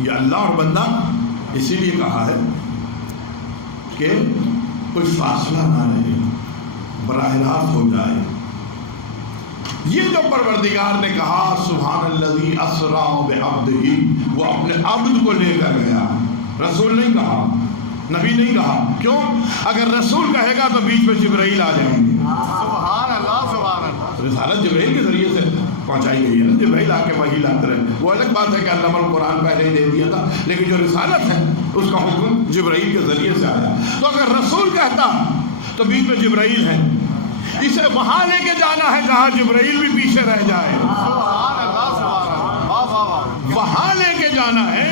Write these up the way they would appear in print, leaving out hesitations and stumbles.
یہ اللہ اور بندہ اسی لیے کہا ہے کہ کوئی فاصلہ نہ رہے، براہ راست ہو جائے۔ یہ جو پروردگار نے کہا سبحان الذی اسرا بعبدہ، وہ اپنے عبد کو لے کر گیا، رسول نہیں کہا، نبی نہیں کہا۔ کیوں؟ اگر رسول کہے گا تو بیچ میں جبرائیل آ جائیں گے۔ سبحان اللہ سبحان اللہ۔ رسالت جبرائیل کے ذریعے سے پہنچائی گئی ہے نا، جبرائیل آ کے وحی لاتے رہے۔ وہ الگ بات ہے کہ علامہ القرآن پہلے ہی دے دیا تھا، لیکن جو رسالت ہے اس کا حکم جبرائیل کے ذریعے سے آیا۔ تو اگر رسول کہتا تو بیچ میں جبرائیل ہے، اسے وہاں لے کے جانا ہے جہاں جبرائیل بھی پیچھے رہ جائے۔ سبحان اللہ سبحان اللہ، واہ واہ واہ۔ وہاں لے کے جانا ہے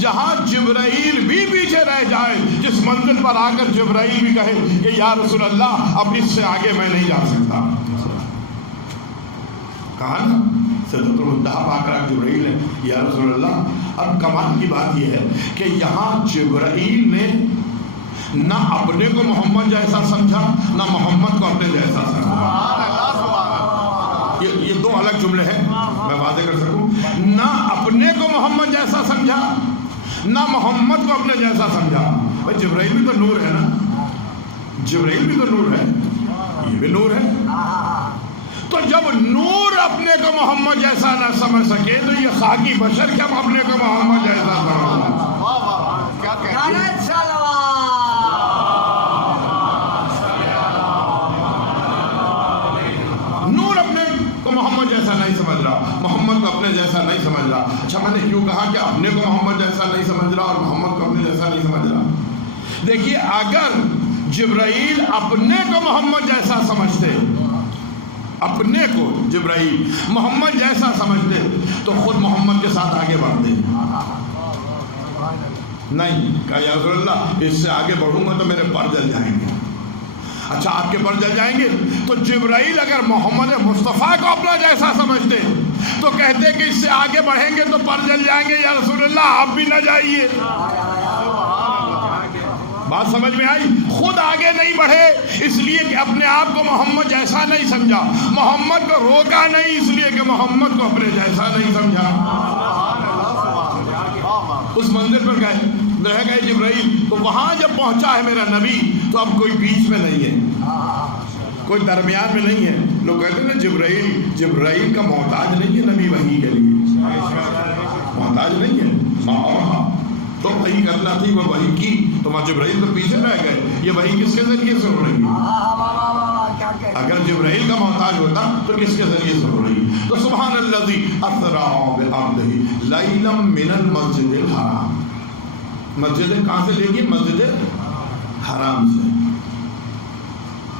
جہاں جبرائیل بھی پیچھے رہ جائے، جس منزل پر آ کر جبرائیل بھی کہے کہ یا رسول اللہ اب اس سے آگے میں نہیں جا سکتا۔ کہا نا سدرۃ المنتہا پا کر جبرائیل ہے یا رسول اللہ۔ اب کمال کی بات یہ ہے کہ یہاں جبرائیل نے نہ اپنے کو محمد جیسا سمجھا، نہ محمد کو اپنے جیسا سمجھا۔ سبحان اللہ سبحان اللہ۔ یہ دو الگ جملے ہیں، میں واضح کر سکوں۔ نہ اپنے کو محمد جیسا سمجھا، نہ محمد کو اپنے جیسا سمجھا۔ بھائی جبرائیل بھی تو نور ہے نا، جبرائیل بھی تو نور ہے، یہ بھی نور ہے۔ تو جب نور اپنے کو محمد جیسا نہ سمجھ سکے تو یہ خاکی بشر کیا اپنے کو محمد جیسا سمجھا؟ واہ واہ، کیا کہتے ہیں۔ نور اپنے کو محمد جیسا نہیں سمجھ رہا، محمد کو اپنے جیسا نہیں سمجھ رہا۔ اچھا میں نے کیوں کہا کہ اپنے کو محمد جیسا نہیں سمجھ رہا اور محمد کو اپنے جیسا نہیں سمجھ رہا؟ دیکھیے اگر جبرائیل اپنے کو محمد جیسا سمجھتے، اپنے کو جبرائیل محمد جیسا سمجھتے تو خود محمد کے ساتھ آگے بڑھتے۔ نہیں کہا یا رسول اللہ اس سے آگے بڑھوں گا تو میرے پر جل جائیں گے۔ اچھا آپ کے پر جل جائیں گے تو جبرائیل اگر محمد مصطفیٰ کو اپنا جیسا سمجھتے تو کہتے کہ اس سے آگے بڑھیں گے تو پر جل جائیں گے، یا رسول اللہ آپ بھی نہ جائیے۔ بات سمجھ میں آئی؟ خود آگے نہیں بڑھے اس لیے کہ اپنے آپ کو محمد جیسا نہیں سمجھا، محمد کو روکا نہیں اس لیے کہ محمد کو اپنے جیسا نہیں سمجھا۔ اس منزل پر گئے، رہ گئے جبرائیل، تو وہاں جب پہنچا ہے میرا نبی تو اب کوئی بیچ میں نہیں ہے، کوئی درمیان میں نہیں ہے۔ لوگ کہتے ہیں نا جبرائیل کا محتاج نہیں ہے نبی وحی کے لیے، محتاج نہیں ہے۔ ماں اور ہاں تو وحی کرنا تھی وہ وحی کی، تو ماں جبرائیل تو پیچھے رہ گئے۔ یہ وحی کس کے ذریعے سے ہو رہی ہے؟ اگر جبرائیل کا محتاج ہوتا تو کس کے ذریعے سے ہو رہی؟ تو سبحان الذی اسرا بعبدہ لیلا من المسجد الحرام، مسجد کہاں سے لے گی؟ مسجد حرام سے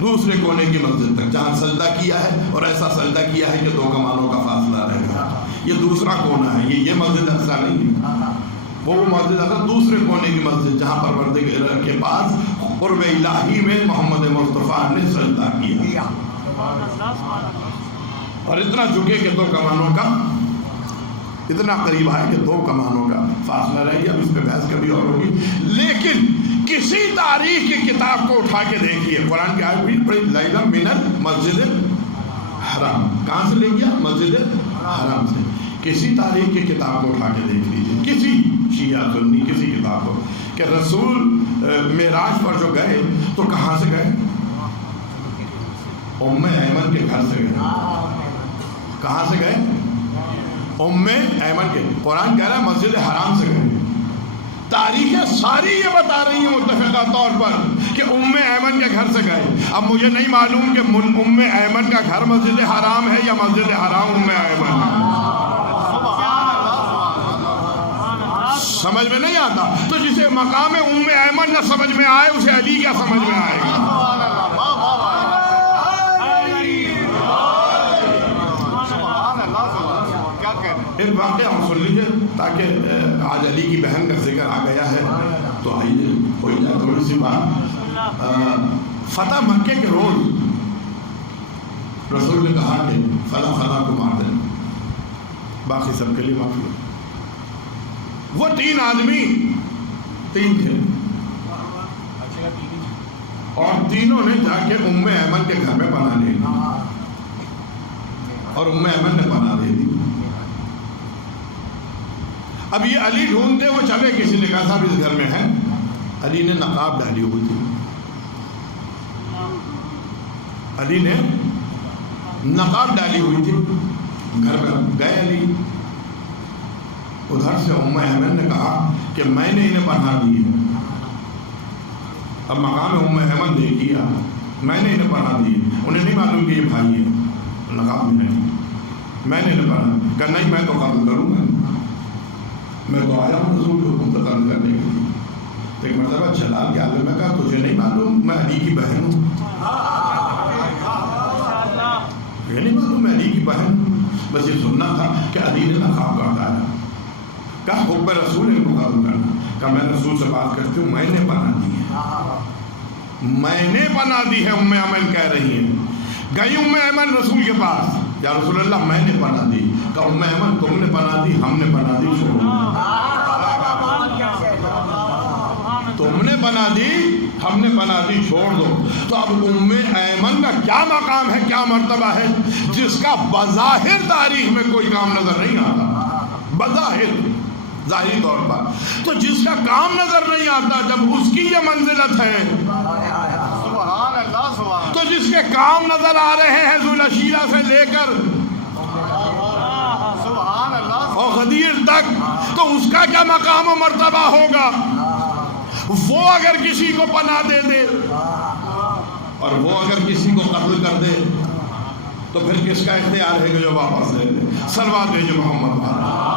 دوسرے کونے کی مسجد تک، جہاں سجدہ کیا ہے، اور ایسا سجدہ کیا ہے کہ دو کمانوں کا فاصلہ رہے گا۔ یہ دوسرا کونا ہے، یہ مسجد اقصی نہیں ہے، وہ مسجد اقصی دوسرے کونے کی مسجد جہاں پروردگار کے پاس قرب الہی میں محمد مصطفیٰ نے سجدہ کیا، اور اتنا جھکے کہ دو کمانوں کا، اتنا قریب آئے کہ دو کمانوں کا فاصلہ رہ گیا۔ اب اس پہ بحث کبھی اور ہوگی، لیکن کسی تاریخ کی کتاب کو اٹھا کے دیکھیے، قرآن کی آیت بھی پڑھی لیلا من المسجد الحرام، کہاں سے لے گیا؟ مسجد حرام سے۔ کسی تاریخ کی کتاب کو اٹھا کے دیکھ لیجیے، کسی شیعہ سنی کسی کتاب کو، کہ رسول معراج پر جو گئے تو کہاں سے گئے؟ ام ایمن کے گھر سے گئے۔ کہاں سے گئے؟ ام ایمن کے۔ قرآن کہہ رہا ہے مسجد حرام سے گئے۔ تاریخیں ساری یہ بتا رہی ہیں متفقہ طور پر کہ ام ایمن کے گھر سے گئے۔ اب مجھے نہیں معلوم کہ ام ایمن کا گھر مسجد حرام ہے یا مسجد حرام ام ایمن ہے، سمجھ میں نہیں آتا۔ تو جسے مقام ام ایمن نہ سمجھ میں آئے اسے علی کیا سمجھ میں آئے گا؟ ایک واقعہ ہم سن لیجیے تاکہ آج علی کی بہن کا ذکر آ گیا ہے تو آئیے ہو جائے تھوڑی سی بات۔ فتح مکے کے روز رسول نے کہا کہ فلاں کو مار دیں، باقی سب کے لیے معافی ہو۔ وہ تین آدمی، تین تھے، اور تینوں نے جا کے ام ایمن کے گھر میں پناہ لے لی، اور ام ایمن نے پناہ دے دی۔ اب یہ علی ڈھونڈتے وہ چلے، کسی نے کہا صاحب اس گھر میں ہے، علی نے نقاب ڈالی ہوئی تھی، علی نے نقاب ڈالی ہوئی تھی، گھر میں گئے علی، ادھر سے ام ایمن نے کہا کہ میں نے انہیں پناہ دی ہے، اب مقام ام ایمن نے کیا، میں نے انہیں پناہ دی ہے، انہیں نہیں معلوم کہ یہ بھائی ہے، نقاب میں نہیں، میں نے انہیں پناہ، کہا نہیں میں تو قتل کروں گا، میں تو آیا ہوں رسول کے حکم سے قتل کرنے کے لیے۔ تو ایک مرتبہ جلال کے عالم میں کہا تجھے نہیں معلوم میں علی کی بہن ہوں؟ یہ نہیں معلوم میں علی کی بہن ہوں، بس یہ سننا تھا کہ علی نے نقاب کا ہٹایا، کہا حکم رسول نے مقابل کرنا، کہا میں رسول سے بات کرتی ہوں، میں نے پناہ دی ہے، میں نے پناہ دی ہے۔ ام ایمن کہہ رہی ہیں، گئی ام ایمن رسول کے پاس، یا رسول اللہ میں نے پناہ دی، کہا ام ایمن تم نے پناہ دی، ہم نے پناہ دی، چھوڑو، تم نے پناہ دی، ہم نے پناہ دی، چھوڑ دو۔ تو اب ام ایمن کا کیا مقام ہے، کیا مرتبہ ہے، جس کا بظاہر تاریخ میں کوئی کام نظر نہیں آتا، بظاہر ظاہری طور پر، تو جس کا کام نظر نہیں آتا جب اس کی یہ منزلت ہے، سبحان اللہ سبحان اللہ، تو جس کے کام نظر آ رہے ہیں ذوالشیرہ سے لے کر سبحان اللہ، اور غدیر تک، تو اس کا کیا مقام و مرتبہ ہوگا؟ وہ اگر کسی کو پناہ دے دے اور وہ اگر کسی کو قتل کر دے تو پھر کس کا اختیار ہے کہ جو واپس لے لے؟ صلوات بھیجو محمد والا۔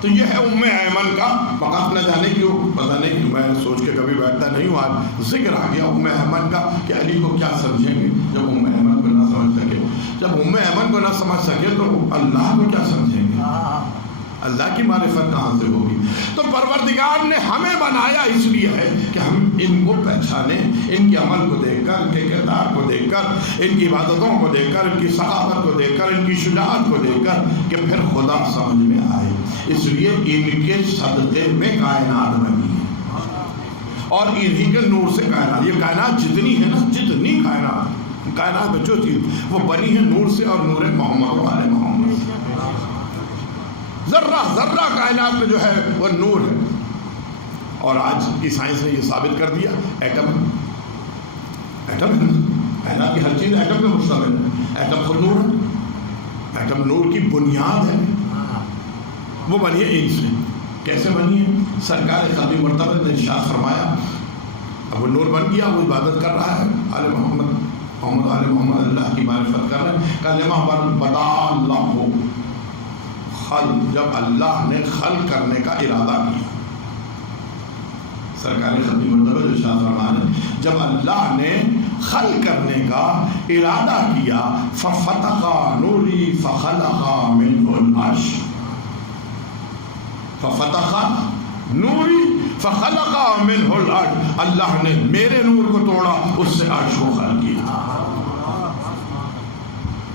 تو یہ ہے ام ایمن کا مقام، نہ جانے کیوں، پتہ نہیں کیوں، میں سوچ کے کبھی بیٹھتا نہیں ہوں، آج ذکر آ گیا ام ایمن کا کہ علی کو کیا سمجھیں گے جب ام ایمن کو نہ سمجھ سکے، جب ام ایمن کو نہ سمجھ سکے تو اللہ کو کیا سمجھیں گے، اللہ کی معرفت کہاں سے ہوگی؟ تو پروردگار نے ہمیں بنایا اس لیے ہے کہ ہم ان کو پہچانیں، ان کے عمل کو دیکھ کر، ان کے کردار کو دیکھ کر، ان کی عبادتوں کو دیکھ کر، ان کی سخاوت کو دیکھ کر، ان کی شجاعت کو دیکھ کر کہ پھر خدا سمجھ میں آئے۔ اس لیے ان کے صدقے میں کائنات بنی ہے اور انہی کے نور سے کائنات، یہ کائنات جتنی ہے نا، جتنی کائنات میں جو چیز وہ بنی ہے نور سے، اور نور محمد و آل محمد سے، ذرہ ذرہ کائنات میں جو ہے وہ نور ہے۔ اور آج کی سائنس نے یہ ثابت کر دیا، ایٹم ہے نا، کائنات کی ہر چیز ایٹم پہ مشتمل ہے، ایٹم خود نور ہے، ایٹم نور کی بنیاد ہے، وہ بنی ہے ان سے۔ کیسے بنی ہے؟ سرکار قدی مرتبہ نے ارشاد فرمایا، اب وہ نور بن گیا، وہ عبادت کر رہا ہے، آل محمد آل محمد اللہ کی معرفت کر رہے ہیں، کلمہ بدا اللہ ہو خل، جب اللہ نے خلق کرنے کا ارادہ کیا، سرکار قدی مرتبہ ارشاد فرمایا جب اللہ نے خلق کرنے کا ارادہ کیا، ففتق نوری فخلق منہ العرش، ففتح نوری فخلق منہ العرش، اللہ نے میرے نور کو توڑا، اس سے عرش کو خلق کیا۔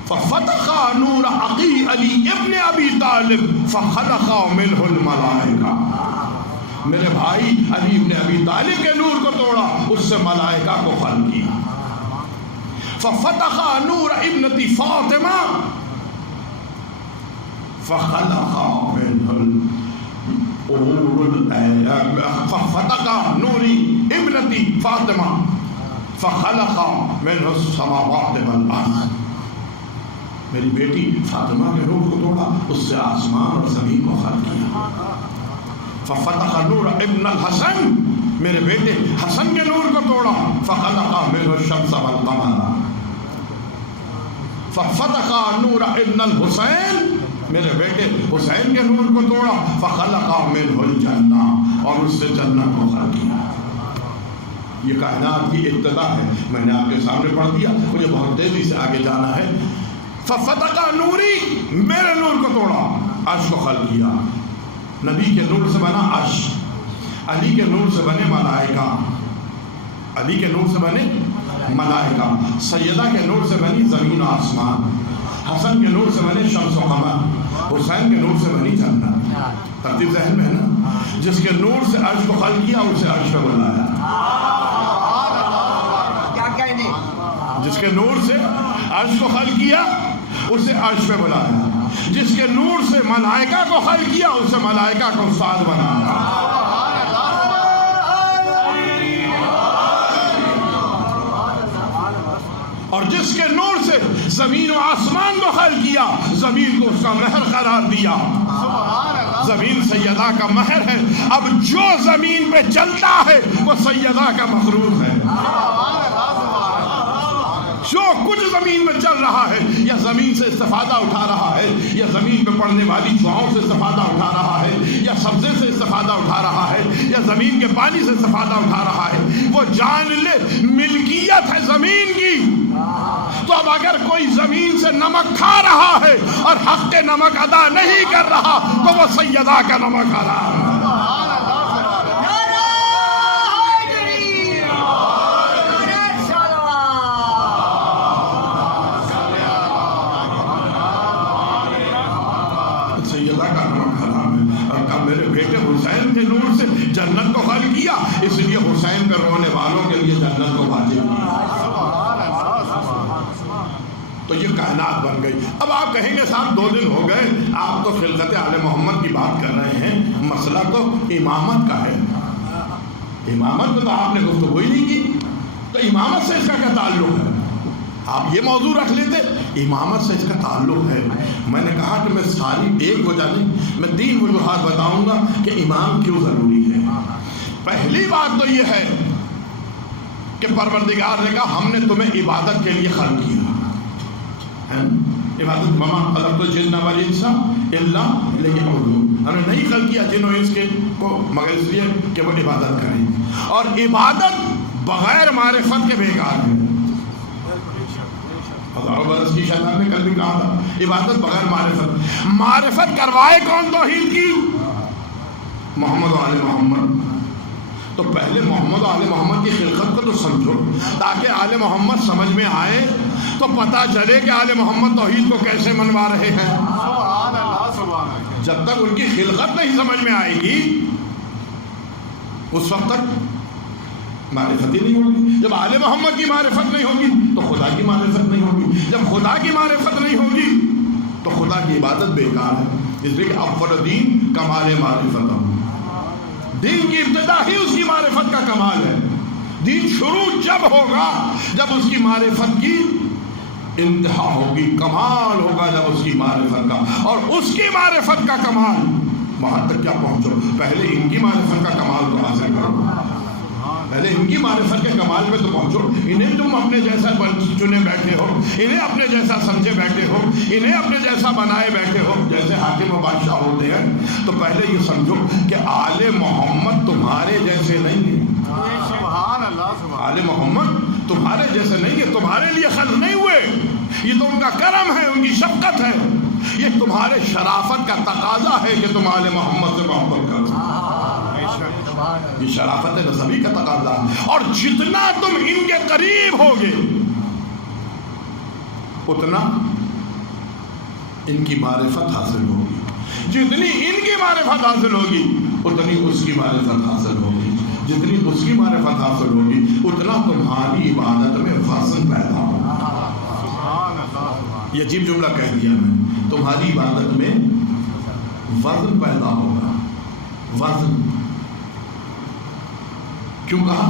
ففتح نور عقی علی ابن ابی طالب فخلق منہ الملائکہ، میرے بھائی علی ابن ابی طالب کے نور کو توڑا، اس سے ملائکہ کو خلق کیا۔ ففتح نور ابنتی فاطمہ فخلق منہ ففتق نوری ابنتی فاطمہ فخلق منہ السماوات والارض، میری بیٹی فاطمہ کے نور کو توڑا، اس سے آسمان اور زمین کو خلق کیا۔ ففتق نور ابن الحسن، میرے بیٹے حسن کے نور کو توڑا، فخلق منہ الشمس والقمر۔ ففتق نور ابن الحسین، میرے بیٹے حسین کے نور کو توڑا، فخلق منہ الجنہ، اور اس سے جنت کو خلق کیا۔ یہ کائنات کی ابتدا ہے، میں نے آپ کے سامنے پڑھ دیا، مجھے بہت تیزی سے آگے جانا ہے۔ ففتق نوری، میرے نور کو توڑا، عرش کو خلق کیا۔ نبی کے نور سے بنا عرش، علی کے نور سے بنے ملائکہ، علی کے نور سے بنے ملائکہ، سیدہ کے نور سے بنی زمین و آسمان، حسن کے نور سے بنے شمس و قمر، حسین کے نور سے بنی جنت۔ ترتیب ذہن میں ہے نا، جس کے نور سے عرش کو خلق کیا، اسے عرش پہ بلایا۔ جس کے نور سے عرش کو خلق کیا، اسے عرش پہ بلایا. جس کے نور سے ملائکہ کو خلق کیا اسے ملائکہ کو استاد بنایا. اور جس کے نور سے زمین و آسمان کو خلق کیا زمین کو اس کا مہر قرار دیا. زمین سیدہ کا مہر ہے. اب جو زمین پہ چلتا ہے وہ سیدہ کا مخلوق ہے. جو کچھ زمین میں چل رہا ہے یا زمین سے استفادہ اٹھا رہا ہے یا زمین پہ پڑنے والی شعاؤں سے استفادہ اٹھا رہا ہے یا سبزے سے استفادہ اٹھا رہا ہے یا زمین کے پانی سے استفادہ اٹھا رہا ہے وہ جان لے ملکیت ہے زمین کی. تو اب اگر کوئی زمین سے نمک کھا رہا ہے اور حق کے نمک ادا نہیں کر رہا تو وہ سیدہ کا نمک کھا رہا ہے. میرے بیٹے حسین کے نور سے جنت کو خلق کیا اس لیے حسین پہ رونے والوں کے لیے جنت کو واجب کیا. تو یہ کائنات بن گئی. اب آپ کہیں گے صاحب 2 دن ہو گئے آپ تو خلقت آل محمد کی بات کر رہے ہیں, مسئلہ تو امامت کا ہے. امامت پہ تو آپ نے گفتگو ہی نہیں کی, تو امامت سے اس کا کیا تعلق ہے؟ آپ یہ موضوع رکھ لیتے امامت سے اس کا تعلق ہے. میں نے کہا کہ میں ساری ایک وجہ نہیں میں 3 وجوہات بتاؤں گا کہ امام کیوں ضروری ہے. پہلی بات تو یہ ہے کہ پروردگار نے کہا ہم نے تمہیں عبادت کے لیے خلق کیا. عبادت مما خلقت الجن والانس الا لیعبدون. ہم نے نہیں خلق کیا جن و انس کو مگر اس لیے کہ وہ عبادت کریں. اور عبادت بغیر معرفت کے بیکار ہے. ہزاروں برس کی شیطان نے کل بھی کہا تھا عبادت بغیر معرفت. معرفت کروائے کون توحید کی؟ محمد و آل محمد. تو پہلے محمد و آل محمد کی خلقت کو تو سمجھو تاکہ آل محمد سمجھ میں آئے تو پتہ چلے کہ آل محمد توحید کو کیسے منوا رہے ہیں. سبحان اللہ سبحان اللہ. جب تک ان کی خلقت نہیں سمجھ میں آئے گی اس وقت تک معرفت ہی نہیں ہوگی. جب آل محمد کی معرفت نہیں ہوگی تو خدا کی معرفت نہیں ہوگی. جب خدا کی معرفت نہیں ہوگی تو خدا کی عبادت بیکار ہے. اس لیے کہ افضل دین کمال معرفت ہے. دین کی ابتدا ہی اس کی معرفت کا کمال ہے. دین شروع جب ہوگا جب اس کی معرفت کی انتہا ہوگی. کمال ہوگا جب اس کی معرفت کا. اور اس کی معرفت کا کمال وہاں تک کیا پہنچو پہلے ان کی معرفت کا کمال تو حاصل کرو. پہلے ان کی معرفت کے کمال پہ تو پہنچو. انہیں تم اپنے جیسا چنے بیٹھے ہو, انہیں اپنے جیسا سمجھے بیٹھے ہو, انہیں اپنے جیسا بنائے بیٹھے ہو جیسے حاکم و بادشاہ ہوتے ہیں. تو پہلے یہ سمجھو کہ آل محمد تمہارے جیسے نہیں ہیں. سبحان اللہ سبحان. آل محمد تمہارے جیسے نہیں ہے. تمہارے لیے خلق نہیں ہوئے. یہ تو ان کا کرم ہے, ان کی شفقت ہے. یہ تمہارے شرافت کا تقاضا ہے کہ تم آل محمد سے محبت کرو. یہ شرافت نسبی کا تقاضا ہے. اور جتنا تم ان کے قریب ہوگے اتنا ان کی معرفت حاصل ہوگی. جتنی ان کی معرفت حاصل ہوگی اتنی اس کی معرفت حاصل ہوگی. جتنی اس کی معرفت حاصل ہوگی اتنا تمہاری عبادت میں وزن پیدا ہوگا. یہ عجیب جملہ کہہ دیا میں. تمہاری عبادت میں وزن پیدا ہوگا. وزن کیوں کہا؟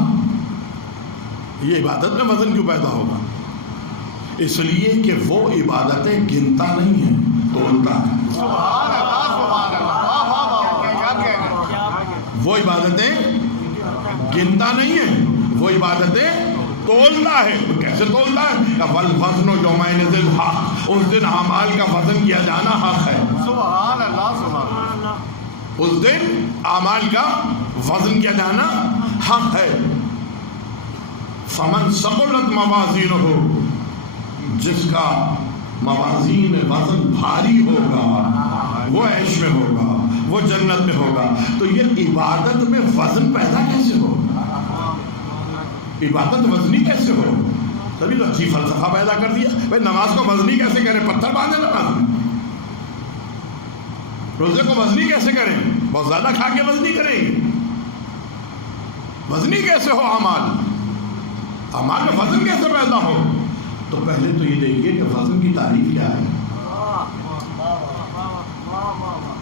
یہ عبادت میں وزن کیوں پیدا ہوگا؟ اس لیے کہ وہ عبادتیں گنتا نہیں ہیں, تولتا ہے. سبحان اللہ سبحان اللہ. وہ عبادتیں گنتا نہیں ہیں, وہ عبادتیں تولتا ہے. کیسے تولتا ہے؟ والوزن یومئذ الحق. اس دن اعمال کا وزن کیا جانا حق ہے. سبحان اللہ سبحان اللہ. اس دن اعمال کا وزن کیا جانا حق ہے. فمن ثقلت موازینہ, جس کا موازین وزن بھاری ہوگا وہ عیش میں ہوگا, وہ جنت میں ہوگا. تو یہ عبادت میں وزن پیدا کیسے ہو؟ عبادت وزنی کیسے ہو؟ تبھی تو اچھی فلسفہ پیدا کر دیا. بھائی نماز کو وزنی کیسے کریں؟ پتھر باندھے نماز میں. روزے کو وزنی کیسے کریں؟ بہت زیادہ کھا کے وزنی کریں گے. وزنی کیسے ہو اعمال؟ اعمال میں وزن کیسے پیدا ہو؟ تو پہلے تو یہ دیکھیے کہ وزن کی تعریف کیا ہے.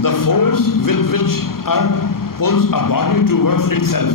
The force with which earth pulls a body towards itself.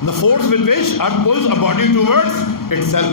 The force with which earth pulls a body towards itself.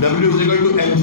W=mg,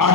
8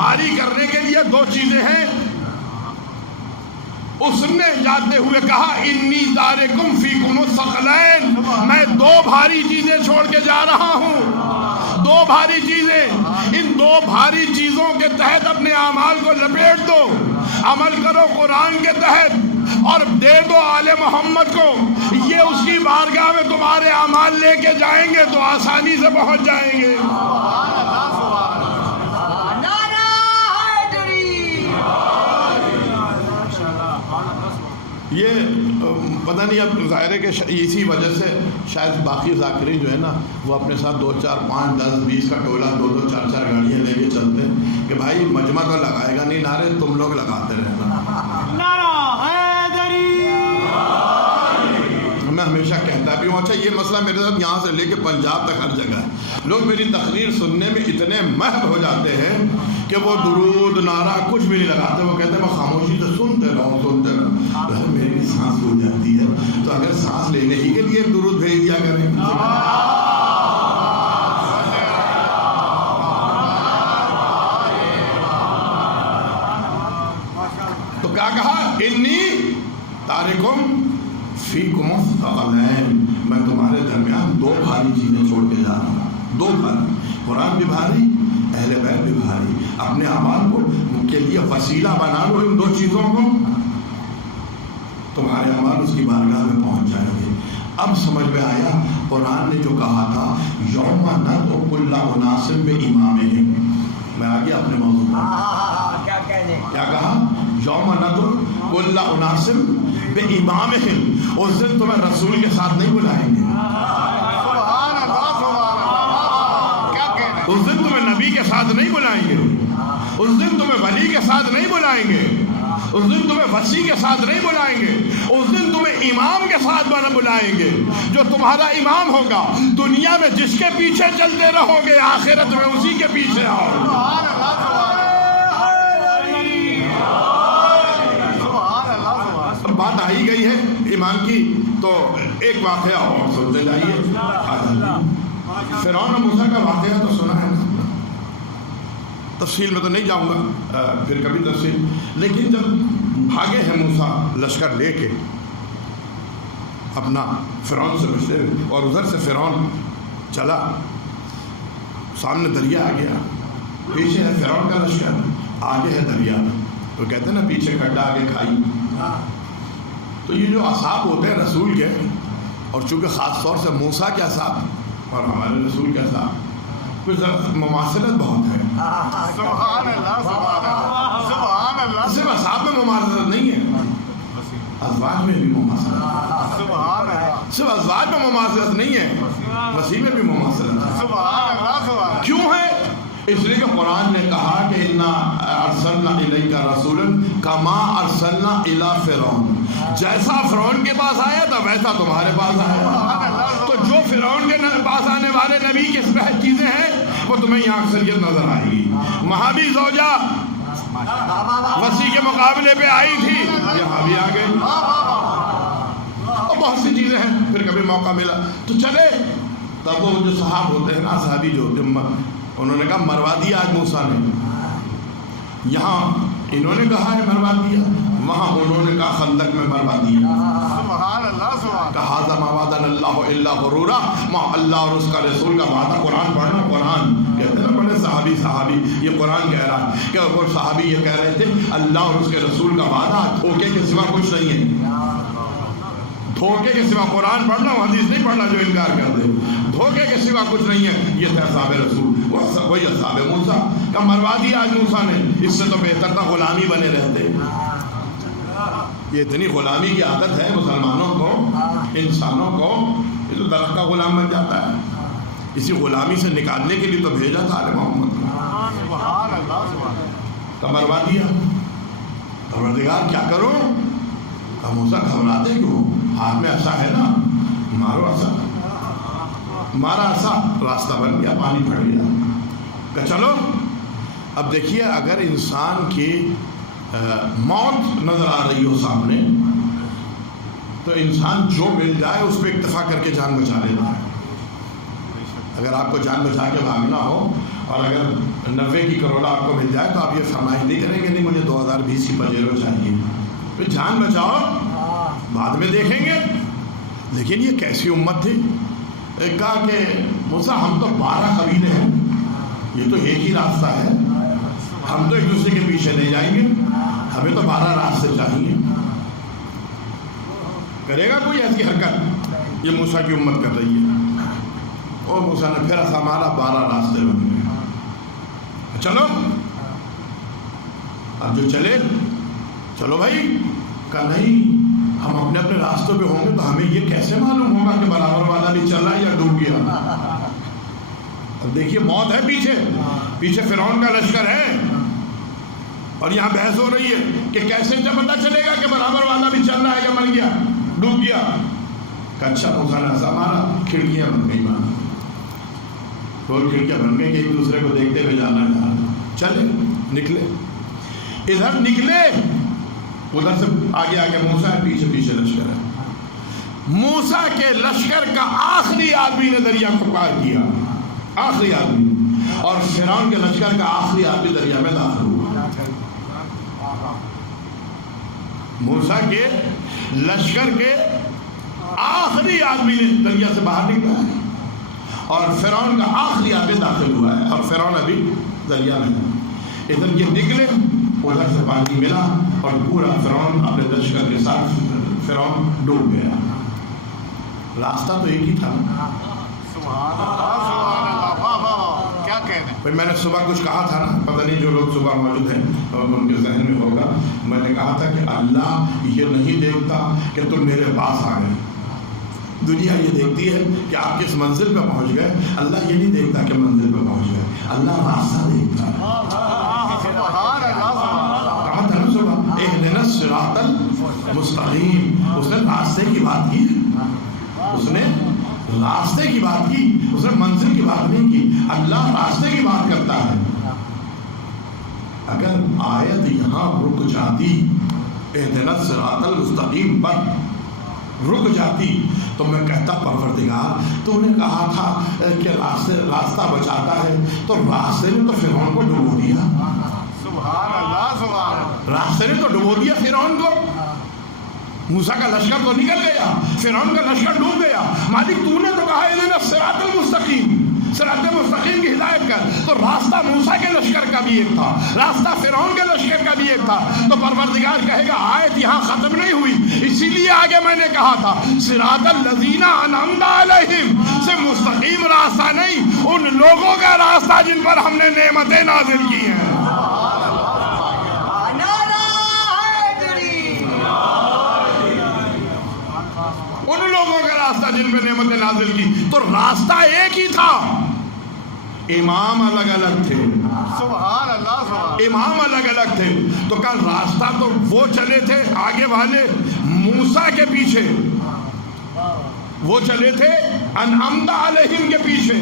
بھاری کرنے کے لیے دو چیزیں ہیں. اس نے جاتے ہوئے کہا انی تارکم فیکم الثقلین، میں دو بھاری چیزیں چھوڑ کے جا رہا ہوں. دو بھاری چیزیں، ان دو بھاری چیزوں کے تحت اپنے اعمال کو لپیٹ دو، عمل کرو قرآن کے تحت اور دے دو آل محمد کو. یہ اس کی بارگاہ میں تمہارے اعمال لے کے جائیں گے تو آسانی سے پہنچ جائیں گے. یہ پتہ نہیں اب ظاہر ہے کہ اسی وجہ سے شاید باقی ذاکرین جو ہے نا وہ اپنے ساتھ 2 4 5 10 20 کا ٹولہ 2 2 4 4 گاڑیاں لے کے چلتے ہیں کہ بھائی مجمع تو لگائے گا نہیں، نعرے تم لوگ لگاتے رہنا. میں ہمیشہ کہتا بھی ہوں، اچھا یہ مسئلہ میرے ساتھ یہاں سے لے کے پنجاب تک ہر جگہ ہے. لوگ میری تقریر سننے میں اتنے محو ہو جاتے ہیں کہ وہ درود نعرہ کچھ بھی نہیں لگاتے، وہ کہتے ہیں میں خاموشی سے سنتے رہو. میری سانس ہو جاتی ہے تو اگر سانس لینے ہی کے لیے درود بھیج دیا کریں. تو کیا کہا انی تارکم فیکم الثقلین، میں تمہارے درمیان دو بھاری چیزیں چھوڑ کے جا رہا ہوں. دو بھاری، قرآن بھی بھاری، اہل بیت بھی بھاری. اپنے اعمال کو کے لیے وسیلہ بنا لو ان دو چیزوں کو، تمہارے اعمال اس کی بارگاہ میں پہنچ جائیں گے. اب سمجھ میں آیا قرآن نے جو کہا تھا یوم ندعو کل اناس بامامہم. میں آگے اپنے موضوع پر کیا کہا؟ یوم ندعو کل اناس بامامہم. اس دن تمہیں رسول کے ساتھ نہیں بلائیں گے، اس دن تمہیں نبی کے ساتھ نہیں بلائیں گے، اس دن تمہیں ولی کے ساتھ نہیں بلائیں گے، اس دن تمہیں وسیع کے ساتھ نہیں بلائیں گے، اس دن تمہیں امام کے ساتھ بلائیں گے. جو تمہارا امام ہوگا دنیا میں جس کے پیچھے چلتے رہو گے آخرت میں اسی کے پیچھے آؤ گے. بات آئی گئی ہے ایمان کی تو ایک واقعہ اور سنتے جائیے. فرعون اور موسیٰ کا واقعہ تو سنا ہے، تفصیل میں تو نہیں جاؤں گا، پھر کبھی تفصیل. لیکن جب بھاگے ہیں موسیٰ لشکر لے کے اپنا فرعون سے بچتے ہوئے، اور ادھر سے فرعون چلا، سامنے دریا آ گیا، پیچھے ہے فرعون کا لشکر، آگے ہے دریا. تو کہتے ہیں نا پیچھے کھڈا آگے کھائی. تو یہ جو اصحاب ہوتے ہیں رسول کے، اور چونکہ خاص طور سے موسیٰ کے اصحاب اور ہمارے رسول کے اصحاب کچھ مماثلت بہت ہے. سبحان اللہ سبحان اللہ سبحان اللہ. صرف اصحاب میں مماثلت نہیں ہے، ازواج میں بھی مماثلت. سبحان اللہ. صرف ازواج میں مماثلت نہیں ہے، مسیح میں بھی مماثلت ہے. سبحان اللہ سبحان اللہ. کیوں ہے؟ اس لیے کہ قرآن نے کہا کہ انا ارسلنا الیک رسولا کما ارسلنا الی فرعون. جیسا فرعون کے پاس آیا تھا ویسا تمہارے پاس آیا. تو جو فرعون کے پاس آنے والے نبی کی چیزیں ہیں وہ تمہیں یہاں اکثریت نظر آئے گی. وہاں بھی زوجہ وسیع کے مقابلے پہ آئی تھی، یہاں بھی آ گئے، اور بہت سی چیزیں ہیں. پھر کبھی موقع ملا تو چلے. تب وہ جو صحاب ہوتے ہیں نا، صحابی جو ہوتے ہیں، انہوں نے کہا مروا دیا آج موسیٰ نے. یہاں انہوں نے کہا ہے مروا دیا، وہاں انہوں نے کہا خندق میں مروا دیا. سبحان اللہ سبحان. کہا ذا ما وعدنا اللہ الا غرورا. اللہ اور اس کا رسول کا وعدہ. قرآن پڑھنا، قرآن کہتے ہیں نا بڑے صحابی یہ قرآن کہہ رہا ہے کہ وہ صحابی یہ کہہ رہے تھے اللہ اور اس کے رسول کا وعدہ دھوکے کے سوا کچھ نہیں ہے. دھوکے کے سوا قرآن پڑھنا، وہ حدیث نہیں پڑھنا جو انکار کر دے. دھوکے کے سوا کچھ نہیں ہے. یہ تھے اصحاب رسول، وہی اصحاب موسیٰ کا مروا دیا آج موسیٰ نے. اس سے تو بہتر تھا غلامی بنے رہتے. یہ اتنی غلامی کی عادت ہے مسلمانوں کو، انسانوں کو. یہ تو درخت کا غلام بن جاتا ہے. اسی غلامی سے نکالنے کے لیے تو بھیجا تھا آل محمد کو. سبحان اللہ سبحان اللہ. تو مروا دیا. پروردگار کیا کرو؟ کہ موسیٰ گھبراتے کیوں؟ ہاتھ میں عصا ہے نا، مارو عصا. مارا عصا، راستہ بن گیا، پانی پھٹ گیا. کہ چلو اب دیکھیے اگر انسان کی موت نظر آ رہی ہو سامنے تو انسان جو مل جائے اس پہ اکتفا کر کے جان بچا لیتا ہے. اگر آپ کو جان بچا کے بھاگنا ہو اور اگر 90 کی کروڑا آپ کو مل جائے تو آپ یہ فرمائش نہیں کریں گے نہیں مجھے 2020 کی پجیرو چاہیے، پھر جان بچاؤ بعد میں دیکھیں گے۔ لیکن یہ کیسی امت تھی، ایک کہا کہ موسیٰ ہم تو 12 قبیلے ہیں، یہ تو ایک ہی راستہ ہے، ہم تو ایک دوسرے کے پیچھے نہیں جائیں گے، ہمیں تو 12 راستے چاہیے۔ کرے گا کوئی ایسی حرکت؟ یہ موسیٰ کی امت کر رہی ہے۔ اور موسیٰ نے پھر ایسا مارا 12 راستے بن گئے، چلو اب جو چلے چلو بھائی، کہا نہیں ہم اپنے اپنے راستوں پہ ہوں گے تو ہمیں یہ کیسے معلوم ہوگا کہ برابر والا بھی چل رہا ہے یا ڈوب گیا؟ اب دیکھیے موت ہے پیچھے، پیچھے فرعون کا لشکر ہے اور یہاں بحث ہو رہی ہے کہ کیسے جب پتہ چلے گا کہ برابر والا بھی چل رہا ہے یا مر گیا ڈوب گیا؟ کہ اچھا موسیٰ نے ایسا مارا کھڑکیاں بن گئی، مارا دو کھڑکیاں بن گئی کہ ایک دوسرے کو دیکھتے ہوئے جانا، چلے نکلے، ادھر نکلے ادھر سے آگے آگے موسیٰ ہے، پیچھے پیچھے لشکر ہے۔ موسیٰ کے لشکر کا آخری آدمی نے دریا کو پار کیا، آخری آدمی، اور فرعون کے لشکر کا آخری آدمی دریا میں داخل ہوا۔ موسیٰ کے لشکر کے آخری آدمی نے دریا سے باہر نکلا ہے اور فرعون کا آخری آدمی داخل ہوا ہے، اور فرعون ابھی دریا میں ہے۔ ادھر یہ نکلے ادھر سے پانی ملا اور پورا فرعون اپنے لشکر کے ساتھ فرعون ڈوب گیا۔ راستہ تو ایک ہی تھا۔ سبحان اللہ سبحان اللہ، واہ واہ، کیا کہنے۔ بھائی میں نے صبح کچھ کہا تھا نا، پتہ نہیں جو لوگ صبح موجود ہیں ان کے ذہن میں ہوگا، میں نے کہا تھا کہ اللہ یہ نہیں دیکھتا کہ تم میرے پاس آ گئے، دنیا یہ دیکھتی ہے کہ آپ کس منزل پہ پہنچ گئے، اللہ یہ نہیں دیکھتا کہ منزل پہ پہنچ گئے، اللہ راستہ دیکھتا ہے۔ سبحان اللہ سبحان اللہ، کہا تھا نا صبح اہدنا الصراط المستقیم، اس نے راستے کی بات کی، اس نے راستے کی بات کی، اس نے منزل کی بات نہیں کی۔ اللہ راستے کی بات کرتا ہے۔ اگر آیت یہاں رک جاتی اہدنا الصراط المستقیم پر رک جاتی تو میں کہتا پروردگار تو نے کہا تھا کہ راستہ بچاتا ہے، تو راستے نے تو فرعون کو ڈبو دیا، سبحان اللہ سبحان اللہ، راستے نے تو ڈبو دیا فرعون کو۔ موسیٰ کا لشکر تو نکل گیا، فرعون کا لشکر ڈوب گیا۔ مالک تو نے تو کہا اہدنا الصراط المستقیم، صراط مستقیم کی ہدایت کر، تو راستہ موسیٰ کے لشکر کا بھی ایک تھا، راستہ فرعون کے لشکر کا بھی ایک تھا۔ تو پروردگار کہے گا آیت یہاں ختم نہیں ہوئی، اسی لیے آگے میں نے کہا تھا صراط الذین انعمت علیہم سے مستقیم راستہ نہیں، ان لوگوں کا راستہ جن پر ہم نے نعمتیں نازل کی ہیں۔ ان لوگوں کا راستہ جن پہ نعمتیں نازل کی، تو راستہ ایک ہی تھا، امام الگ الگ تھے، سبحان اللہ سبحان، امام الگ الگ تھے۔ تو کل راستہ تو وہ چلے تھے آگے والے موسیٰ کے پیچھے، وہ چلے تھے انعمت علیہم کے پیچھے،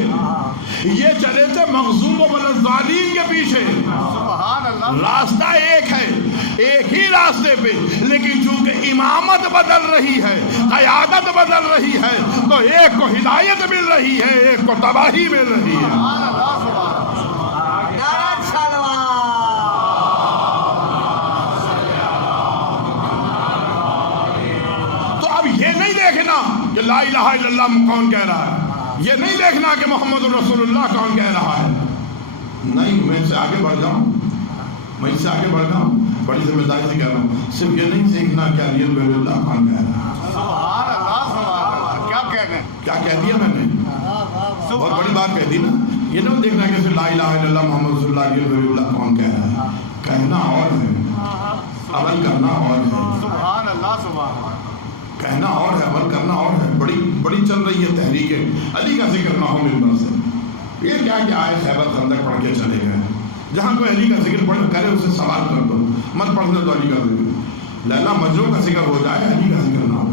یہ چلے تھے مغضوب والضالین کے پیچھے۔ سبحان اللہ، راستہ ایک ہے، ایک ہی راستے پہ، لیکن چونکہ امامت بدل رہی ہے، قیادت بدل رہی ہے، تو ایک کو ہدایت مل رہی ہے، ایک کو تباہی مل رہی ہے۔ سبحان اللہ سبحان تو اب یہ نہیں دیکھنا کہ لا الہ الا اللہ کون کہہ رہا ہے، یہ نہیں دیکھنا کہ محمد رسول اللہ کون کہہ رہا ہے، نہیں، میں اس سے آگے بڑھ جاؤں، میں اس سے آگے بڑھ جاؤں، بڑی ذمہ داری سے کہہ رہا ہوں، صرف یہ نہیں سیکھنا کہ علی ولی اللہ کون کہہ رہا ہے۔ سبحان اللہ سبحان اللہ، کیا کہنے، کیا کہہ دیا میں نے، بہت بڑی بات کہہ دی نا۔ یہ نہیں دیکھنا کہ صرف لا الہ الا اللہ محمد رسول اللہ علی ولی اللہ کون کہہ رہا ہے، کہنا اور ہے، عمل کرنا اور ہے، سبحان اللہ سبحان اللہ، کہنا اور ہے، عمل کرنا اور ہے۔ بڑی چل رہی ہے تحریکیں، علی کا ذکر نہ ہو منبر سے، یہ کیا کہ آئے خیبر خندق پڑھ کے چلے گئے، جہاں کوئی علی کا ذکر پڑھ کرے اسے سوال کر دو، مت پڑھنے تو علی کا ذکر، لیلا مجنون کا ذکر ہو جائے، علی کا ذکر نہ ہو۔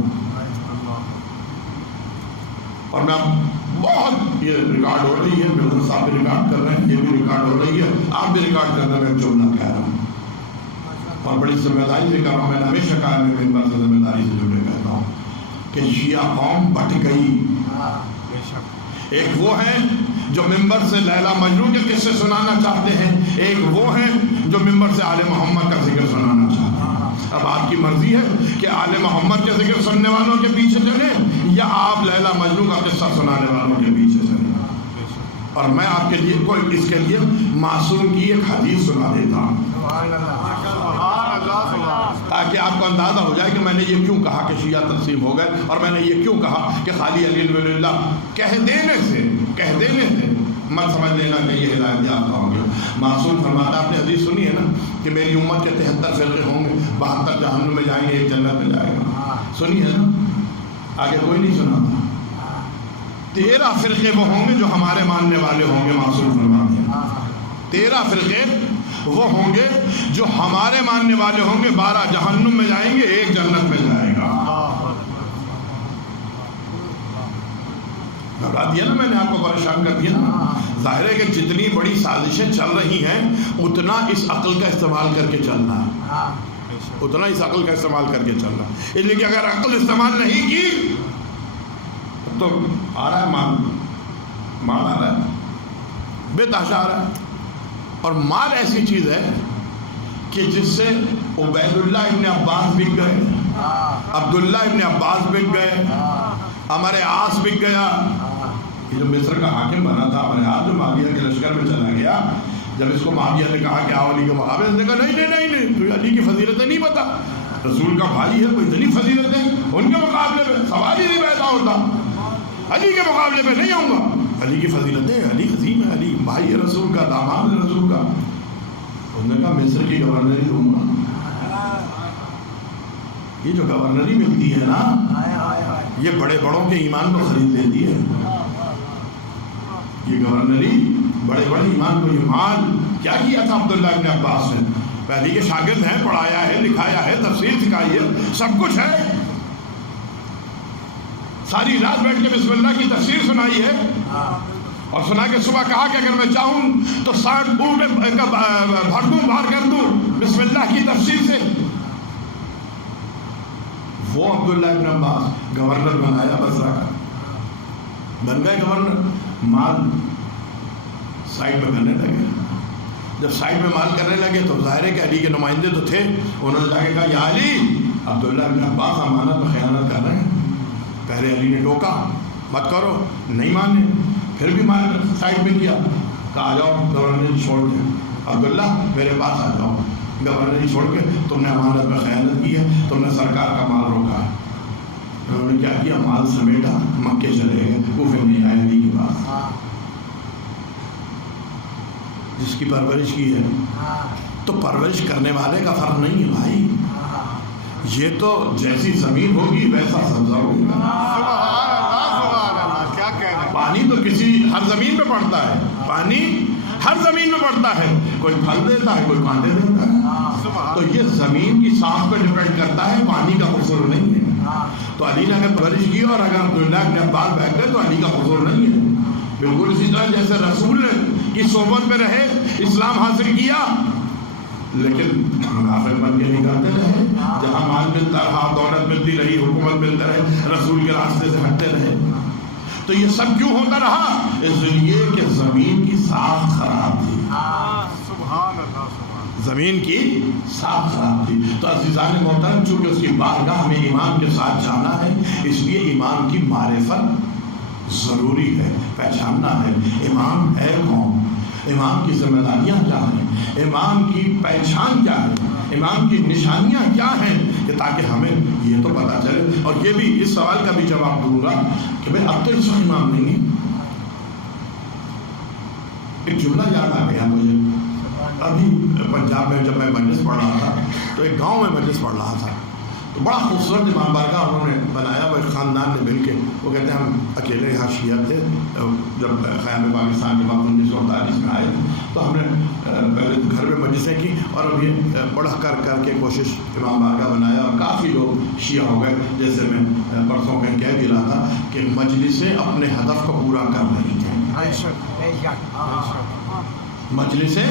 اور میں بہت یہ ریکارڈ ہو رہی ہے، مرزا صاحب بھی ریکارڈ کر رہے ہیں، یہ بھی ریکارڈ ہو رہی ہے، آپ بھی ریکارڈ کر رہے ہیں، میں جملہ کہہ رہا ہوں اور بڑی ذمہ داری سے کر رہا ہوں، میں نے ہمیشہ کہا ہے، میں منبر سے ذمہ داری سے جملے کہتا ہوں کہ شیعہ قوم بٹ گئی۔ ایک وہ ہے جو ممبر سے لیلا مجنون کے قصے سنانا چاہتے ہیں، ایک وہ ہیں جو ممبر سے آل محمد کا ذکر سنانا چاہتے ہیں۔ اب آپ کی مرضی ہے کہ آل محمد کے ذکر سننے والوں کے پیچھے چلیں یا آپ لیلا مجنون کا قصہ سنانے والوں کے پیچھے چلیں۔ اور میں آپ کے لیے اس کے لیے معصوم کی ایک حدیث سنا دیتا ہوں تاکہ آپ کو اندازہ ہو جائے کہ میں نے یہ کیوں کہا کہ شیعہ تقسیم ہو گئے، اور میں نے یہ کیوں کہا کہ خالی علی ولی اللہ کہہ دینے سے مت سمجھ لینا کہ یہ ہدایت یافتہ ہوں گے۔ معصوم فرماتا، آپ نے حدیث سنی ہے نا کہ میری امت کے 73 فرقے ہوں گے، 72 جہنم میں جائیں گے، ایک جنت میں جائے گا۔ سنی ہے نا؟ آگے کوئی نہیں سنا تھا۔ 13 فرقے وہ ہوں گے جو ہمارے ماننے والے ہوں گے، معصوم فرماتے ہیں 13 فرقے وہ ہوں گے جو ہمارے ماننے والے ہوں گے، 12 جہنم میں جائیں گے، ایک جنت میں جائے گا۔ بتا دیا نا میں نے، آپ کو پریشان کر دیا نا۔ ظاہر ہے کہ جتنی بڑی سازشیں چل رہی ہیں اتنا اس عقل کا استعمال کر کے چلنا ہے، اتنا اس عقل کا استعمال کر کے چلنا ہے۔ اس لیے کہ اگر عقل استعمال نہیں کی تو آ رہا ہے مال آ رہا ہے، بے تحاشا آ رہا ہے۔ اور مال ایسی چیز ہے کہ جس سے عبید اللہ ابن عباس بک گئے، عبداللہ ابن عباس بک گئے، عمر عاص بک گیا۔ یہ جو مصر کا حاکم بنا تھا عمر عاص، جو معاویہ کے لشکر میں چلا گیا، جب اس کو معاویہ نے کہا کہ آؤ علی کے مقابلے، اس نے کہا نہیں، تو علی کی فضیلتیں نہیں پتا، رسول کا بھائی ہے، کوئی اتنی فضیلتیں ان کے مقابلے میں سوال ہی نہیں پیدا ہوتا، علی کے مقابلے پہ نہیں آؤں گا۔ علی کی فضیلتیں، علی عظیم ہے، علی بھائی ہے رسول کا، داماد ہے رسول کا۔ انہوں نے کہا مصر کی گورنری دوں گا۔ یہ جو گورنری ملتی ہے نا، یہ بڑے بڑوں کے ایمان کو خرید لیتی ہے۔ یہ گورنری بڑے ایمان کو، یہ مال کیا کیا تھا عبداللہ ابن عباس نے؟ پہلی کے شاگرد ہیں، پڑھایا ہے، لکھایا ہے، تفسیر سکھائی ہے، سب کچھ ہے، ساری رات بیٹھ کے بسم اللہ کی تفسیر سنائی ہے، اور سنا کے صبح کہا کہ اگر میں چاہوں تو 60 اونٹ بھر دوں، باہر کر دوں بسم اللہ کی تفسیر سے۔ وہ عبداللہ ابن عباس گورنر بنایا بصرہ کا، بن گئے گورنر، مال سائڈ میں کرنے لگے۔ جب سائڈ میں مال کرنے لگے تو ظاہر ہے کہ علی کے نمائندے تو تھے، انہوں نے جا کے کہا یا علی، عبداللہ ابن عباس امانت میں خیانت کر رہے ہیں۔ پہلے علی نے ٹوکا مت کرو، نہیں مانے، پھر بھی مان سائڈ میں کیا، کہا آ جاؤ گورنری چھوڑ کے، عبداللہ میرے پاس آ جاؤ، گورنری چھوڑ کے تم نے امانت میں خیانت کی ہے، تم نے سرکار کا مال روکا ہے۔ انہوں نے کیا کیا، مال سمیٹا، مکے چلے گئے، کوفے نہیں آئے علی کے پاس۔ جس کی پرورش کی ہے تو پرورش کرنے والے کا فرق نہیں ہے بھائی، یہ تو جیسی زمین ہوگی ویسا سبزہ ہوگا۔ کیا کہنا، پانی تو ہر زمین پہ پڑتا ہے، پانی ہر زمین میں پڑتا ہے، کوئی پھل دیتا ہے، کوئی کانٹے دیتا ہے، تو یہ زمین کی سانس پہ ڈپینڈ کرتا ہے، پانی کا قصور نہیں ہے۔ تو علی نے اگر پرورش کی اور اگر عبداللہ ابن عباس بیٹھ گئے تو علی کا قصور نہیں ہے۔ بالکل اسی طرح جیسے رسول کی صحبت میں رہے، اسلام حاصل کیا، لیکن منافق بن کے نکلتے رہے، جہاں مال ملتا رہا، دولت ملتی رہی، حکومت ملتا رہے، رسول کے راستے سے ہٹتے رہے۔ تو یہ سب کیوں ہوتا رہا؟ اس لیے کہ زمین کی ساخت خراب تھی، سبحان اللہ، زمین کی ساخت خراب تھی۔ تو عزیزان محترم، چونکہ اس کی بارگاہ میں ایمان کے ساتھ جانا ہے، اس لیے ایمان کی معرفت ضروری ہے، پہچاننا ہے امام ہے کون، امام کی ذمہ داریاں کیا ہیں، امام کی پہچان کیا ہے، امام کی نشانیاں کیا ہیں، کہ تاکہ ہمیں یہ تو پتہ چلے۔ اور یہ بھی اس سوال کا بھی جواب دوں گا کہ بھائی اب تو اس وقت امام نہیں ہے۔ ایک جملہ یاد آ گیا مجھے، ابھی پنجاب میں جب میں مجلس پڑھ رہا تھا تو ایک گاؤں میں مجلس پڑھ رہا تھا، تو بڑا خوبصورت امام بارگاہ انہوں نے بنایا، وہ ایک خاندان نے مل کے، وہ کہتے ہیں ہم اکیلے یہاں شیعہ تھے، جب قیام پاکستان کے بعد 1948 میں آئے تو ہم نے پہلے گھر میں مجلسیں کی، اور اب یہ بڑھ کر کے کوشش امام بارگاہ بنایا، اور کافی لوگ شیعہ ہو گئے۔ جیسے میں پرسوں کہہ بھی رہا تھا کہ مجلسیں اپنے ہدف کو پورا کر رہی تھیں، مجلسیں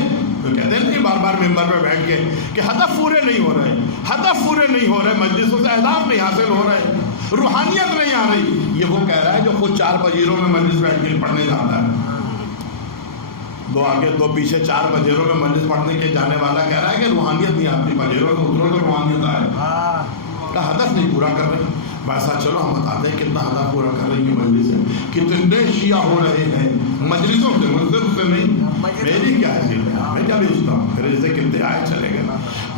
کہتے ہیں کہ بار بار ممبر پہ بیٹھ کے کہ ہدف پورے نہیں ہو رہے، ہدف پورے نہیں ہو رہے، مجلسوں سے اہداف نہیں حاصل ہو رہے، روحانیت نہیں آ رہی۔ یہ وہ کہہ رہا ہے جو خود 4 پجیروں میں مجلس بیٹھ کے پڑھنے جاتا ہے، دو آگے دو پیچھے 4 پجیروں میں مجلس پڑھنے کے جانے والا کہہ رہا ہے کہ روحانیت نہیں آتی، پجیروں میں اترو تو روحانیت آئے، کا ہدف نہیں پورا کر رہے۔ ویسا چلو ہم بتاتے ہیں کتنا ہدف پورا کر رہی ہے مجلس ہے، کتنے شیعہ ہو رہے ہیں مجلسوں سے، مجلسوں سے نہیں، میری کیا حیثیت ہے، میں کیا بیچتا ہوں، پھر جیسے کتنے آئے چلے گئے،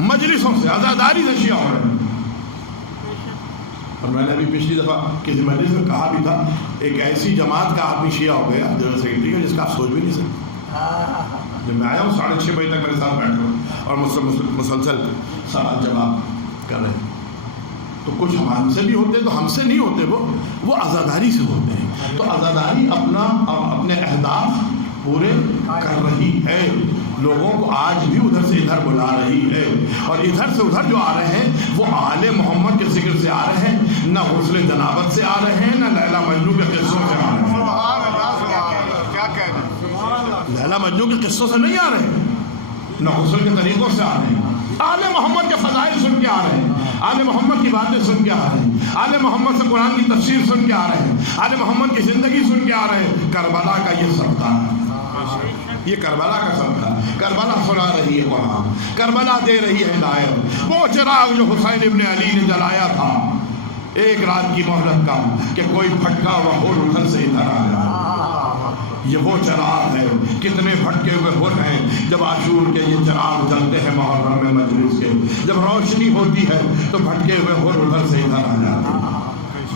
مجلسوں سے عزاداری سے شیعہ ہو رہے ہیں۔ اور میں نے ابھی پچھلی دفعہ کسی مجلس میں کہا بھی تھا، ایک ایسی جماعت کا آدمی شیعہ ہو گیا جنرل سیکرٹری کا، جس کا آپ سوچ بھی نہیں سکتے۔ جب میں آیا ہوں 6:30 بجے تک میرے ساتھ بیٹھے ہوں اور مسلسل سوال جواب کر رہے ہیں، تو کچھ ہم سے بھی ہوتے تو ہم سے نہیں ہوتے، وہ عزاداری سے ہوتے ہیں۔ تو عزاداری اپنے اہداف پورے کر رہی ہے، لوگوں کو آج بھی ادھر سے ادھر بلا رہی ہے، اور ادھر سے ادھر جو آ رہے ہیں وہ آل محمد کے ذکر سے آ رہے ہیں، نہ غسل جنابت سے آ رہے ہیں، نہ لیلا مجنوں کے قصوں سے آ رہے ہیں۔ کیا کہنا، لیلا مجنوں کے قصوں سے نہیں آ رہے ہیں، نہ غسل کے طریقوں سے آ رہے ہیں، آل محمد کے فضائل سن کے آ رہے ہیں، آل محمد کی باتیں سن کے آ رہے ہیں، آل محمد سے قرآن کی تفسیر سن کے آ رہے ہیں، آل محمد کی زندگی سن کے آ رہے ہیں۔ کربلا کا یہ صدقہ ہے، یہ کربلا کا صدقہ ہے، کربلا سنا رہی ہے قرآن، کربلا دے رہی ہے ہدایت۔ وہ چراغ جو حسین ابن علی نے جلایا تھا ایک رات کی مہلت کا، کہ کوئی بھٹکا ہوا ہور ادھر سے ادھر آ گیا، یہ وہ چراغ ہے۔ کتنے بھٹکے ہوئے ہور ہیں جب عاشور کے یہ چراغ جلتے ہیں محرم میں مجلس کے، جب روشنی ہوتی ہے تو بھٹکے ہوئے ہور ادھر سے ادھر آ جاتے ہیں،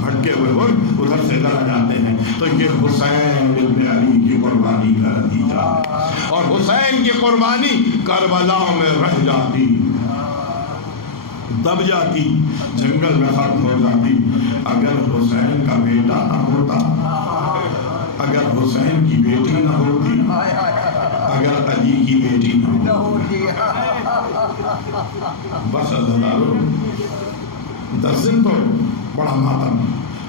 بھٹکے ہوئے ہور ادھر سے ادھر آ جاتے ہیں۔ تو یہ حسین ابن علی کی قربانی کا نتیجہ، اور حسین کی قربانی کربلا میں رہ جاتی، دب جاتی، جنگل میں ختم ہو جاتی۔ اگر حسین کا بیٹا نہ ہوتا، اگر حسین کی بیٹی نہ ہوتی، اگر علی کی بیٹی نہ ہوتی، بس عزادارو 10 دن تو بڑا ماتم،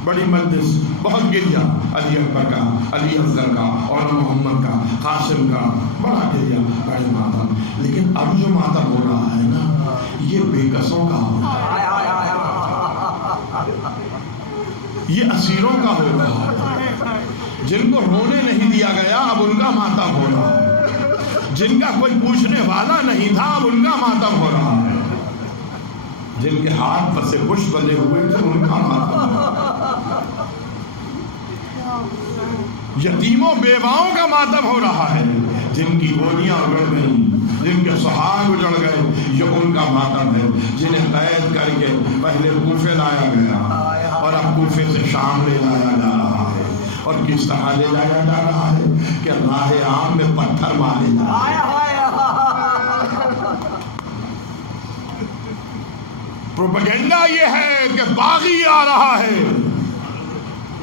بڑی مجلس، بہت گریا، علی اکبر کا، علی اصغر کا، اور محمد کا، قاسم کا، بڑا گریا، بڑے ماتم۔ لیکن اب جو ماتم ہو رہا ہے نا، یہ بے کسوں کا ہو رہا ہے، یہ اسیروں کا ہو رہا ہے، جن کو رونے نہیں دیا گیا اب ان کا ماتم ہو رہا ہے، جن کا کوئی پوچھنے والا نہیں تھا اب ان کا ماتم ہو رہا ہے، جن کے ہاتھ پر سے خوش بنے ہوئے تھے ان کا ماتم ہو رہا ہے، یتیموں بیواؤں کا ماتم ہو رہا ہے، جن کی گودیاں اجڑ گئیں، جن کے سہاگ اجڑ گئے، یہ ان کا ماتم ہے، جنہیں قید کر کے پہلے کوفے لایا گیا اور اب کوفے سے شام لے لایا جا رہا ہے، اور کس طرح لے جایا جا رہا ہے کہ راہ عام میں پتھر مارے جا رہے ہیں۔ پروپیگنڈا یہ ہے کہ باغی آ رہا ہے،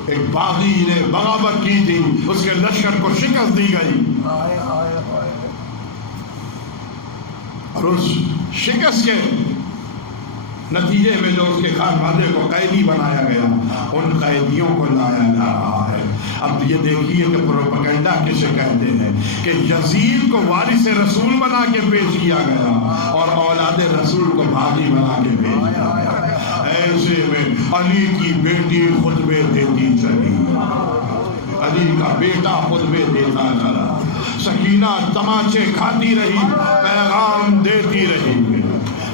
ایک باغی نے بغاوت کی تھی، اس کے لشکر کو شکست دی گئی، اور اس شکست کے نتیجے میں جو اس کے خانوادے کو قیدی بنایا گیا، ان قیدیوں کو لایا جا رہا ہے۔ اب یہ دیکھیے کہ پروپیگنڈا کسے کہتے ہیں، کہ یزید کو وارث رسول بنا کے پیش کیا گیا اور اولاد رسول کو باغی بنا کے پیش کیا گیا۔ ایسے میں علی کی بیٹی خطبے دیتی چلی، علی کا بیٹا خطبے دیتا چلا، سکینہ تماچے کھاتی رہی، پیغام دیتی رہی۔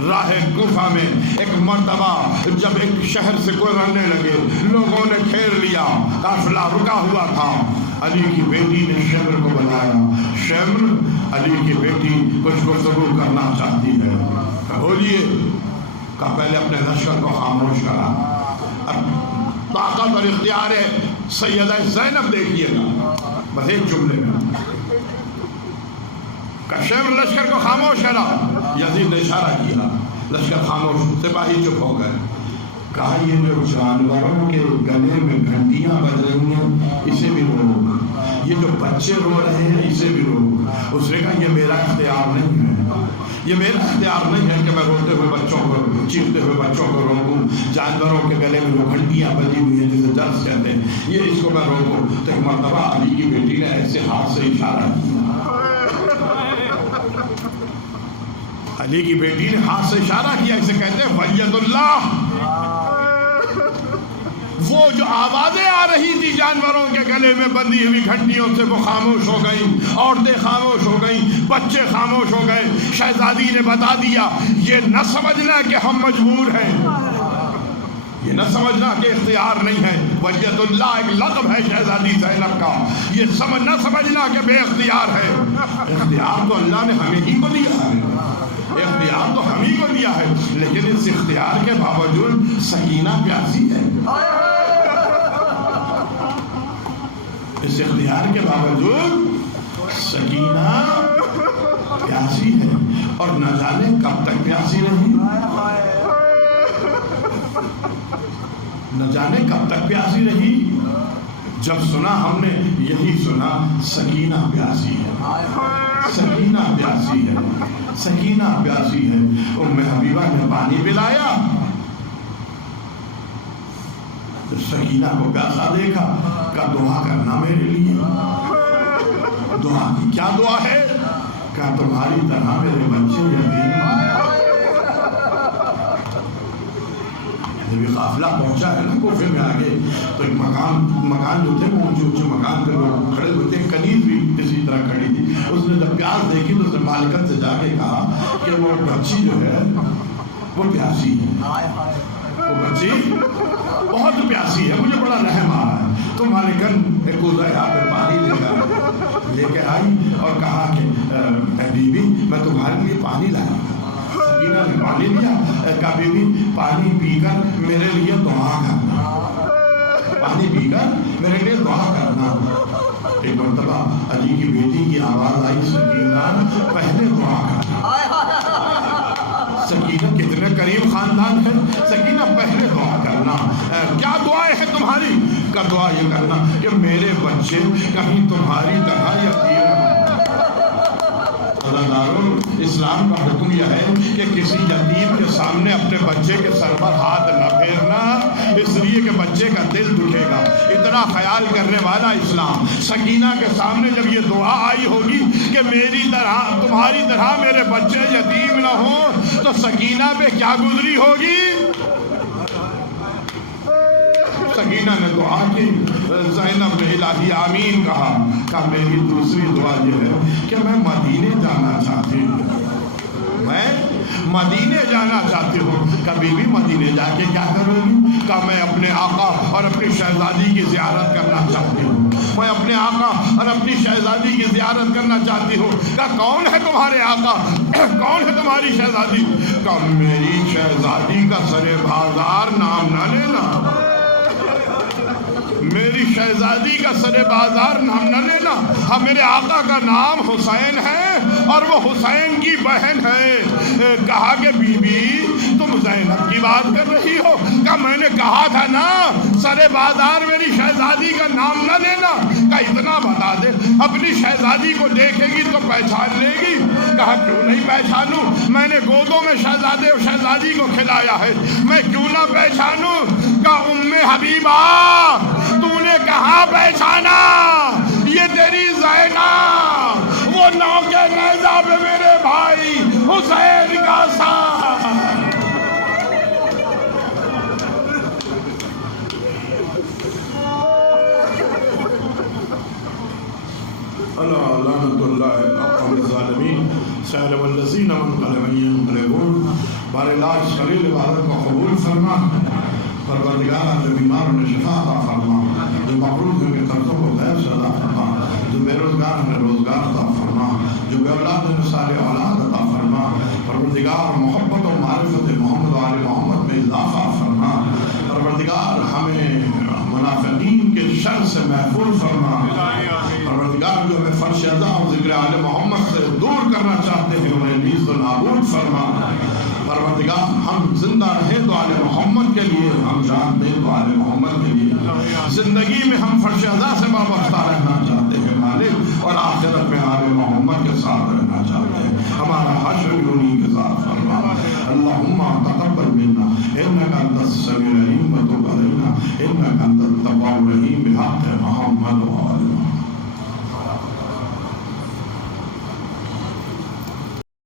راہ کوفہ میں ایک مرتبہ جب ایک شہر سے گزرنے لگے، لوگوں نے گھیر لیا، قافلہ رکا ہوا تھا، علی کی بیٹی نے شمر کو بلایا، شمر علی کی بیٹی کچھ گفتگو کرنا چاہتی ہے، بولیے، کہ پہلے اپنے لشکر کو خاموش کرا۔ اب طاقت اور اختیار سیدہ زینب دیکھیے گا، بس ایک جملے میں، شمر لشکر کو خاموش کرا، یزید نے اشارہ کیا، لشکر خاموش، سپاہی چپ ہو گئے، کہا یہ جو جانوروں کے گلے میں گھنٹیاں بج رہی ہیں اسے بھی روک، یہ جو بچے رو رہے ہیں اسے بھی روک۔ اس نے کہا یہ میرا اختیار نہیں ہے، یہ میرا اختیار نہیں ہے کہ میں روتے ہوئے بچوں کو، چیختے ہوئے بچوں کو روکوں، جانوروں کے گلے میں جو گھنٹیاں بجی ہوئی ہیں جسے جرس کہتے ہیں، یہ اس کو میں روکوں۔ تو ایک مرتبہ علی کی بیٹی نے ایسے ہاتھ سے اشارہ کیا، علی کی بیٹی نے ہاتھ سے اشارہ کیا، اسے کہتے ہیں ولیت اللہ، وہ جو آوازیں آ رہی تھی جانوروں کے گلے میں بندھی ہوئی گھنٹیوں سے وہ خاموش ہو گئیں، عورتیں خاموش ہو گئیں، بچے خاموش ہو گئے۔ شہزادی نے بتا دیا یہ نہ سمجھنا کہ ہم مجبور ہیں، یہ نہ سمجھنا کہ اختیار نہیں ہے۔ ولیت اللہ ایک لقب ہے شہزادی زینب کا، یہ نہ سمجھنا کہ بے اختیار ہے۔ اختیار تو اللہ نے ہمیں ہی کو دیا ہے، اختیار تو ہم ہی کو دیا ہے، لیکن اس اختیار کے باوجود سکینہ پیاسی ہے، اس اختیار کے باوجود سکینہ پیاسی ہے، اور نہ جانے کب تک پیاسی رہی، نہ جانے کب تک پیاسی رہی۔ جب سنا ہم نے یہی سنا سکینہ پیاسی ہے، سکینہ پیاسی ہے، سکینہ پیاسی ہے۔ ام حبیبہ نے پانی پلایا، سکینہ کو پیاسا دیکھا، کہا دعا کرنا میرے لیے۔ دعا کی کیا دعا ہے؟ کہا تمہاری طرح میرے بچے یتیم، جب یہ قافلہ پہنچا ہے نا کوفے میں آگے، تو ایک مکان جو تھے وہ اونچے مکان پہ لوگ کھڑے ہوئے تھے، کنیز بھی اسی طرح کھڑی تھی۔ اس نے جب پیاس دیکھی تو اس نے مالکت سے جا کے کہا کہ وہ بچی جو ہے وہ پیاسی ہے، وہ بچی بہت پیاسی ہے، مجھے بڑا رحم آ رہا ہے۔ تو مالکن ایک کوزہ یہاں پہ پانی لے کے آئی اور کہا کہ اے بی بی میں تمہارے لیے پانی لایا۔ سکینہ نے پانی لیا، کہا بی بی پانی پی کر میرے لیے دعا کرنا، پانی پی کر میرے لیے دعا کرنا۔ ایک مرتبہ علی کی بیٹی کی آواز آئی، سکینہ پہلے دعا کرنا۔ سکینہ کتنے قریب خاندان ہے، سکینہ پہلے دعا کرنا۔ کیا دعائیں ہیں تمہاری؟ کا دعا یہ کرنا کہ میرے بچے کہیں تمہاری طرح یتیم نہ ہوں۔ اسلام کا حکم یہ ہے کہ کسی یتیم کے سامنے اپنے بچے کے سر پر ہاتھ نہ پھیرنا، اس لیے کہ بچے کا دل دکھے گا، اتنا خیال کرنے والا اسلام۔ سکینہ کے سامنے جب یہ دعا آئی ہوگی کہ میری طرح تمہاری طرح میرے بچے یتیم نہ ہوں، تو سکینہ پہ کیا گزری ہوگی؟ سکینہ نے دعا کی، زینب نے الہی آمین کہا میری دوسری دعا یہ ہے کہ میں مدینے جانا چاہتی ہوں، میں مدینے جانا چاہتی ہوں۔ کبھی بھی مدینے جا کے کیا کروں گی؟ کہ میں اپنے آقا اور اپنی شہزادی کی زیارت کرنا چاہتی ہوں، میں اپنے آقا اور اپنی شہزادی کی زیارت کرنا چاہتی ہوں۔ کہ کون ہے تمہارے آقا، کون ہے تمہاری شہزادی؟ کہ میری شہزادی کا سر بازار نام نہ لینا، میری شہزادی کا سر بازار نام نہ لینا، ہاں میرے آقا کا نام حسین ہے اور وہ حسین کی بہن ہے۔ کہا کہ بی بی تم زینب کی بات کر رہی ہو؟ کہ میں نے کہا تھا نا سر بازار میری شہزادی کا نام نہ لینا۔ کہ اتنا بتا دے اپنی شہزادی کو دیکھے گی تو پہچان لے گی۔ کہا کیوں نہیں پہچانوں، میں نے گودوں میں شہزادے اور شہزادی کو کھلایا ہے، میں کیوں نہ پہچانوں؟ کہ ام حبیبہ تو نے کہاں پہچانا؟ یہ تیری زینب وہ نو کے نیزہ پہ میرے بھائی حسین کا ساتھ۔ اللہ لعنت اللہ اقوام الظالمین سیلم الذین منقلب ينقلبون۔ بار اللہ اس قلیل عبادت کو قبول فرما، پروردگار جو بیماروں نے شفا عطا فرما، جو مقروض ہوئے قرضوں کو غیر سے عطا فرما، جو بے روزگار میں روزگار عطا فرما، جو بے اولاد میں صالح اولاد عطا فرما۔ پروردگار محبت و معرفت محمد و آل محمد میں اضافہ فرما۔ پروردگار ہمیں منافقین کے شر سے محفوظ فرما۔ پروردگار جو ہمیں فرش ازا اور ذکر آل محمد سے دور کرنا چاہتے ہیں انہیں نیز و نابود فرما۔ پروردگار ہم زندہ رہیں تو آل محمد کے لیے، ہم جان دیں تو آل محمد کے لیے۔ زندگی میں ہم فرش ازا سے وابستہ رہنا چاہتے ہیں مالک، اور آخرت میں آل محمد کے ساتھ رہنا چاہتے ہیں۔ ہمارا حشر بھی انہی کے ساتھ فرما۔ اللہم تقبل منا انک انت السمیع العلیم وتب علینا انک انت التواب الرحیم بحق محمد و آل محمد۔